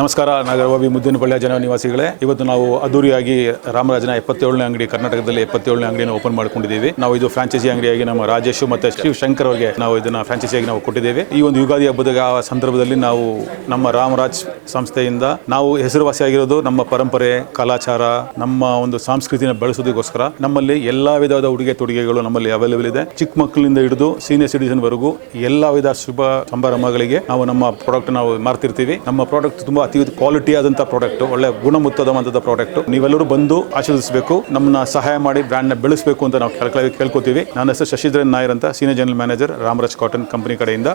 ನಮಸ್ಕಾರ. ನಗರವಾವಿ ಮುದ್ದೇನಪಳ್ಳಿಯ ಜನ ನಿವಾಸಿಗಳೇ, ಇವತ್ತು ನಾವು ಅದ್ದೂರಿಯಾಗಿ ರಾಮರಾಜನ 77ನೇ ಅಂಗಡಿ, ಕರ್ನಾಟಕದಲ್ಲಿ 77ನೇ ಅಂಗಡಿಯನ್ನು ಓಪನ್ ಮಾಡ್ಕೊಂಡಿದ್ದೀವಿ. ನಾವು ಇದು ಫ್ರಾಂಚೈಸಿ ಅಂಗಡಿಯಾಗಿ ನಮ್ಮ ರಾಜೇಶ್ ಮತ್ತೆ ಶಿವ್ ಶಂಕರ್ ಅವರಿಗೆ ನಾವು ಇದನ್ನ ಫ್ರಾಂಚೈಸಿಯಾಗಿ ನಾವು ಕೊಟ್ಟಿದ್ದೇವೆ. ಈ ಒಂದು ಯುಗಾದಿ ಹಬ್ಬದ ಸಂದರ್ಭದಲ್ಲಿ ನಾವು ನಮ್ಮ ರಾಮರಾಜ್ ಸಂಸ್ಥೆಯಿಂದ ನಾವು ಹೆಸರುವಾಸಿಯಾಗಿರೋದು ನಮ್ಮ ಪರಂಪರೆ, ಕಲಾಚಾರ, ನಮ್ಮ ಒಂದು ಸಂಸ್ಕೃತಿನ ಬೆಳೆಸೋದಕ್ಕೋಸ್ಕರ ನಮ್ಮಲ್ಲಿ ಎಲ್ಲಾ ವಿಧವಾದ ಉಡುಗೆ ತೊಡುಗೆಗಳು ನಮ್ಮಲ್ಲಿ ಅವೈಲೇಬಲ್ ಇದೆ. ಚಿಕ್ಕ ಮಕ್ಕಳಿಂದ ಹಿಡಿದು ಸೀನಿಯರ್ ಸಿಟಿಸನ್ ವರೆಗೂ ಎಲ್ಲಾ ವಿಧ ಶುಭ ಸಮಾರಂಭಗಳಿಗೆ ನಾವು ನಮ್ಮ ಪ್ರಾಡಕ್ಟ್ ನಾವು ಮಾರ್ತಿರ್ತೀವಿ. ನಮ್ಮ ಪ್ರಾಡಕ್ಟ್ ತುಂಬಾ ಅತಿ ಕ್ವಾಲಿಟಿ ಆದಂತಹ ಪ್ರಾಡಕ್ಟ್, ಒಳ್ಳೆ ಗುಣಮಟ್ಟದ ಪ್ರಾಡಕ್ಟ್. ನೀವೆಲ್ಲರೂ ಬಂದು ಆಶೀರ್ವದಿಸಬೇಕು, ನಮ್ಮನ್ನ ಸಹಾಯ ಮಾಡಿ ಬ್ರ್ಯಾಂಡ್ ನ ಬೆಳೆಸಬೇಕು ಅಂತ ನಾವು ಕೇಳ್ಕೊತೀವಿ. ನನ್ನ ಹೆಸರು ಶಶಿಧರನ್ ನಾಯರ್ ಅಂತ, senior general manager Ramaraj cotton company ಕಡೆಯಿಂದ.